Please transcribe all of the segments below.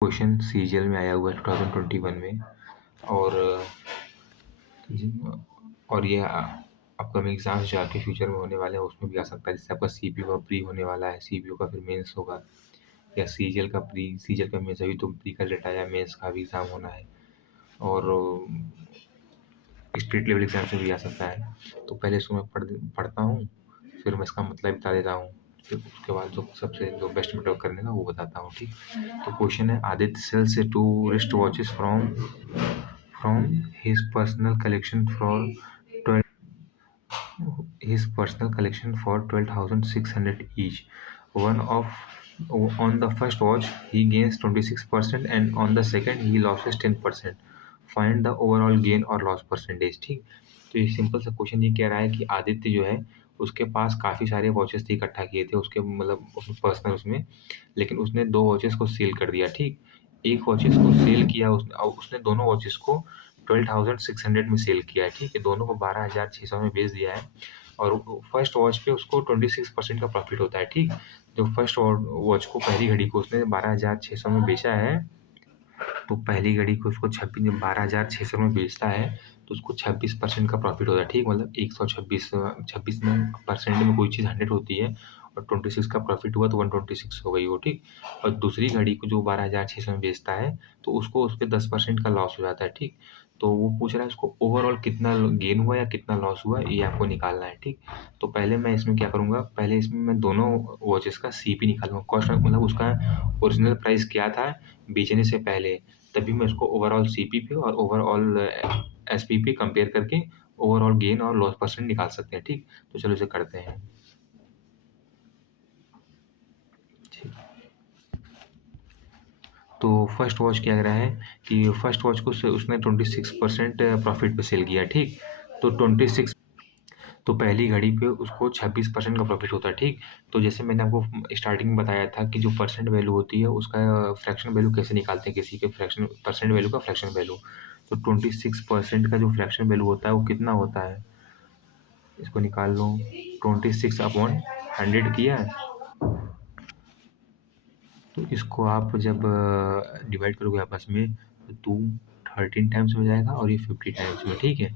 Question CGL में आया हुआ है 2021 में। और ये अपकमिंग एग्जाम्स जो आपके फ्यूचर में होने वाले हैं उसमें भी आ सकता है। जैसे आपका सीपीयू का प्री होने वाला है, सीपीयू का फिर मेंस होगा, या सीजीएल का प्री, सीजीएल का मेंस। अभी तो प्री का डेटा आया, मेंस का भी एग्ज़ाम होना है, और स्टेट लेवल एग्जाम में भी आ सकता है। तो पहले इसको मैं पढ़ता हूँ, फिर मैं इसका मतलब बता देता हूँ, फिर उसके बाद जो बेस्ट मेथड करने का वो बताता हूँ, ठीक। तो क्वेश्चन है, Aditya sells 2 wrist watches from his personal collection for 12,600 each. On the first watch he gains 26% and on the second he loses 10%. Find the overall gain or loss percentage। ठीक। तो ये सिंपल सा क्वेश्चन ये कह रहा है कि आदित्य जो है उसके पास काफ़ी सारे वॉचेस थे, इकट्ठा किए थे उसके, मतलब पर्सनल उसमें, लेकिन उसने 2 वॉचेस को सेल कर दिया। ठीक। एक वॉचेस को सेल किया उसने, और उसने दोनों वॉचेस को 12,600 में सेल किया है। ठीक है, दोनों को 12,600 में बेच दिया है, और फर्स्ट वॉच पे उसको 26% का प्रॉफिट होता है। ठीक। जो फर्स्ट वॉच को, पहली घड़ी को उसने 12,600 में बेचा है, तो पहली घड़ी को उसको 12,600 में बेचता है, तो उसको 26% का प्रॉफिट होता है। ठीक, मतलब 126 26 में परसेंट में कोई चीज़ 100 होती है, और 26 का प्रॉफिट हुआ तो 126 हो गई वो। ठीक। और दूसरी घड़ी को जो 12,600 में बेचता है, तो उसको उस पर 10% का लॉस हो जाता है। ठीक। तो वो पूछ रहा है उसको ओवरऑल कितना गेन हुआ या कितना लॉस हुआ, ये आपको निकालना है। ठीक। तो पहले मैं इसमें क्या करूँगा, पहले इसमें मैं दोनों वॉचेस का सीपी निकालूंगा, कॉस्ट, मतलब उसका ओरिजिनल प्राइस क्या था बेचने से पहले, तभी मैं उसको ओवरऑल सीपी पे और ओवरऑल एसपी पे कंपेयर करके ओवरऑल गेन और लॉस परसेंट निकाल सकते हैं। ठीक। तो चलो इसे करते हैं। ठीक। तो फर्स्ट वॉच क्या कह रहा है कि फर्स्ट वॉच को उसने 26% प्रॉफिट पे सेल किया। ठीक। तो 26, तो पहली घड़ी पे उसको 26% का प्रॉफिट होता है। ठीक। तो जैसे मैंने आपको स्टार्टिंग में बताया था कि जो परसेंट वैल्यू होती है उसका फ्रैक्शन वैल्यू कैसे निकालते हैं किसी के फ्रैक्शन, परसेंट वैल्यू का फ्रैक्शन वैल्यू। तो 26% का जो फ्रैक्शन वैल्यू होता है वो कितना होता है, इसको निकाल लो। 26/100 किया है, तो इसको आप जब डिवाइड करोगे आपस में, तो 13 टाइम्स में जाएगा और ये 50 टाइम्स में। ठीक है।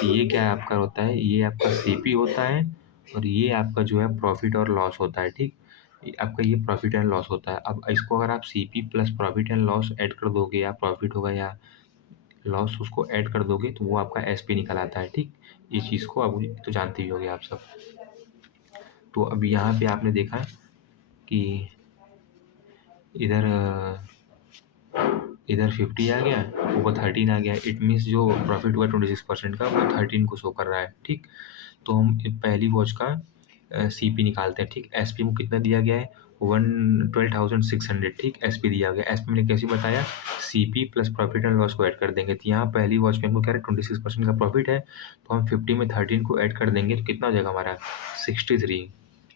तो ये क्या आपका होता है, ये आपका सीपी होता है, और ये आपका जो है प्रॉफिट और लॉस होता है। ठीक। आपका ये प्रॉफिट एंड लॉस होता है। अब इसको अगर आप CP plus profit and loss add कर दोगे, या प्रॉफिट होगा या लॉस उसको ऐड कर दोगे, तो वो आपका एसपी निकल आता है। ठीक। ये चीज़ को अब तो जानते ही होगे आप सब। तो अब यहाँ पे आपने देखा कि इधर 50 आ गया, ऊपर 13 आ गया। इट मीन्स जो प्रॉफिट हुआ 26% का, वो 13 को शो कर रहा है। ठीक। तो हम पहली वॉच का सीपी निकालते हैं। ठीक। एसपी में कितना दिया गया है, 12,600। ठीक। एसपी दिया गया, एसपी मैंने कैसे बताया, CP plus profit and loss को ऐड कर देंगे। तो यहाँ पहली वॉच में हमको क्या है, 26% का प्रॉफिट है, तो हम 50 में 13 को ऐड कर देंगे, तो कितना हो जाएगा हमारा 63।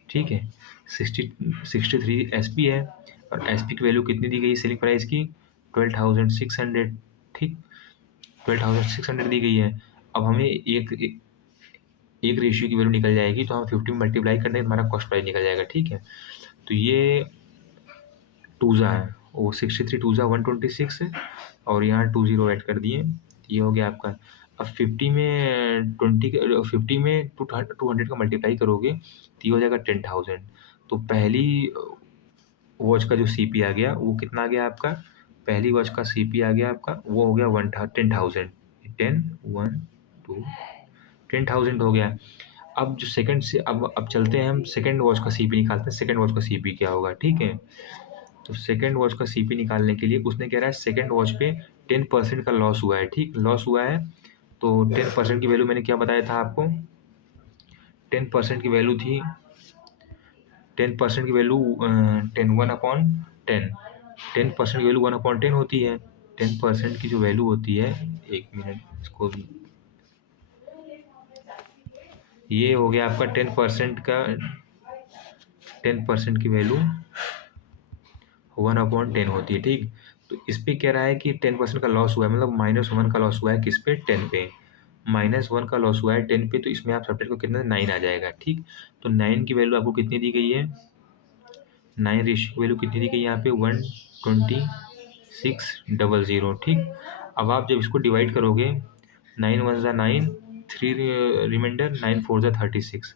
ठीक है। 63 एसपी है, और एसपी की वैल्यू कितनी दी गई है सेलिंग प्राइस की, 12,600। ठीक। 12,600 दी गई है। अब हमें एक रेशियो की वैल्यू निकल जाएगी, तो हम 50 में मल्टीप्लाई कर देंगे, हमारा कॉस्ट प्राइस निकल जाएगा। ठीक है। तो ये टूजा है, वो 63 टूजा 126 है, और यहाँ 20 ऐड कर दिए, ये हो गया आपका। अब 50 में 200 का मल्टीप्लाई करोगे तो ये हो जाएगा 10,000। तो पहली वॉच का जो सीपी आ गया वो कितना आ गया आपका, पहली वॉच का सीपी आ गया आपका, वो हो गया 10,000। 10,000 हो गया। अब जो सेकंड से, अब चलते हैं हम सेकंड वॉच का सीपी निकालते हैं। सेकंड वॉच का सीपी क्या होगा। ठीक है। तो सेकंड वॉच का सीपी निकालने के लिए उसने कह रहा है सेकंड वॉच पे 10% का लॉस हुआ है। ठीक। लॉस हुआ है, तो 10% की वैल्यू मैंने क्या बताया था आपको, 10% की वैल्यू थी, 10% की वैल्यू 1/10। 10% की वैल्यू 1/10 होती है। 10% की जो वैल्यू होती है, एक मिनट इसको, ये हो गया आपका 10% की वैल्यू 1/10 होती है। ठीक। तो इस पे कह रहा है कि 10% का लॉस हुआ है, मतलब -1 का लॉस हुआ है किस पे, 10 पे। -1 का लॉस हुआ है 10 पे, तो इसमें आप सब्ट्रैक्ट को कितना 9 आ जाएगा। ठीक। तो 9 की वैल्यू आपको कितनी दी गई है, 9 रेशियो की वैल्यू कितनी दी गई है यहाँ पे, 120। 600, ठीक। अब आप जब इसको डिवाइड करोगे, 9 वन ज़ा 9, 3 रिमाइंडर, 9 फोर ज़ा 36,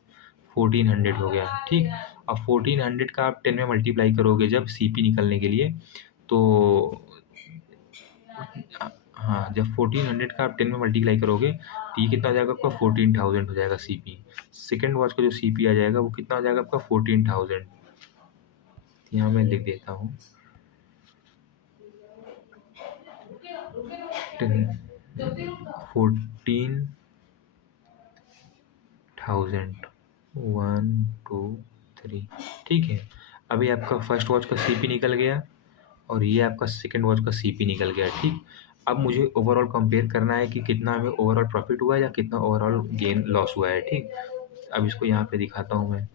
1400 हो गया, ठीक। अब 1400 का आप 10 में मल्टीप्लाई करोगे जब सीपी निकलने के लिए, तो हाँ, जब 1400 का आप 10 में मल्टीप्लाई करोगे तो ये कितना हो जाएगा आपका, 14,000 हो जाएगा सीपी। सेकेंड वॉच का जो सीपी आ जाएगा वो कितना हो जाएगा आपका, 14,000। यहाँ मैं लिख देता हूँ, 14,000, 1 2 3, ठीक है। अभी आपका फर्स्ट वॉच का सीपी निकल गया और ये आपका सेकेंड वॉच का सीपी निकल गया, ठीक। अब मुझे ओवरऑल कंपेयर करना है कि कितना हमें ओवरऑल प्रॉफिट हुआ है या कितना ओवरऑल गेन लॉस हुआ है, ठीक। अब इसको यहाँ पे दिखाता हूँ मैं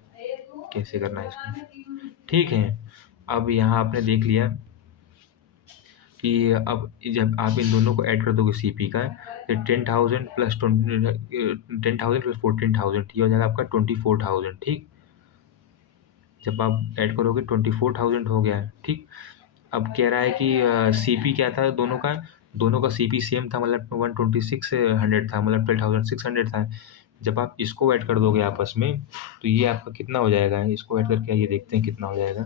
कैसे करना है इसको, ठीक है। अब यहाँ आपने देख लिया कि अब जब आप इन दोनों को ऐड कर दोगे सीपी का, तो 10,000 प्लस 10,000 प्लस 14,000, ये हो जाएगा आपका 24,000, ठीक। जब आप ऐड करोगे 24,000 हो गया है, ठीक। अब कह रहा है कि सीपी क्या था दोनों का सीपी सेम था, मतलब 12600 था, मतलब 12,600 था। जब आप इसको ऐड कर दोगे आपस में तो ये आपका कितना हो जाएगा, इसको ऐड करके आइए देखते हैं कितना हो जाएगा।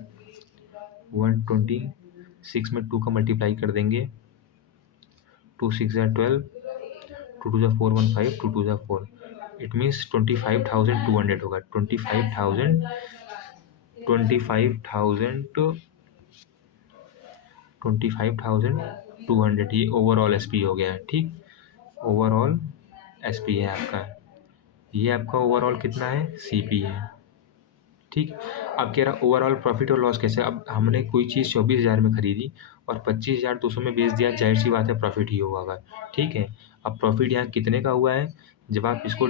126 में 2 का मल्टीप्लाई कर देंगे, 2 6 12, 2 2 415, 2 2 4, इट मीन्स 25,200 होगा। 25,000 25,200 ये ओवरऑल एसपी हो गया है, ठीक। ओवरऑल एसपी है आपका, ये आपका ओवरऑल कितना है, सीपी है, ठीक। अब कह रहा ओवरऑल प्रॉफिट और लॉस कैसे। अब हमने कोई चीज़ 24,000 में खरीदी और 25,200 में बेच दिया, जाहिर सी बात है प्रॉफिट ही होगा, ठीक है। अब प्रॉफिट यहाँ कितने का हुआ है, जब आप इसको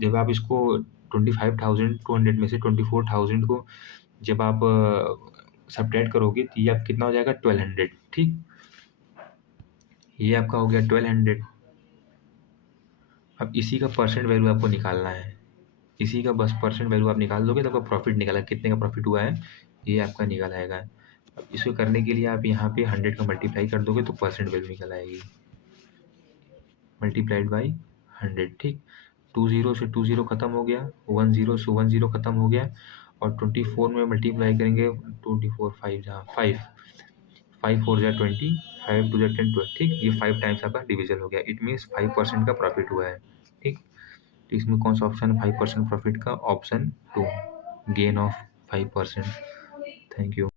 जब आप इसको 25,200 में से 24,000 को जब आप सब्ट्रैक्ट करोगे तो ये आप कितना हो जाएगा, 1200, ठीक। ये आपका हो गया 1200। अब इसी का परसेंट वैल्यू आपको निकालना है, इसी का बस परसेंट वैल्यू आप निकाल दोगे तो आपका प्रॉफिट निकला, कितने का प्रॉफिट हुआ है ये आपका निकल आएगा। अब इसको करने के लिए आप यहाँ पे 100 का मल्टीप्लाई कर दोगे तो परसेंट वैल्यू निकल आएगी, मल्टीप्लाइड बाई 100, ठीक। 20 से 20 खत्म हो गया, 10 से 10 खत्म हो गया, और 24 में मल्टीप्लाई करेंगे, 24 5 जहाँ 5 5 4 जा 20, 5 2 जा 10 12, ठीक। ये 5 टाइम्स आपका डिविजन हो गया, इट मीन्स 5% का प्रॉफिट हुआ है, ठीक। तो इसमें कौन सा ऑप्शन है 5% प्रॉफिट का, option 2, gain of 5%। Thank you.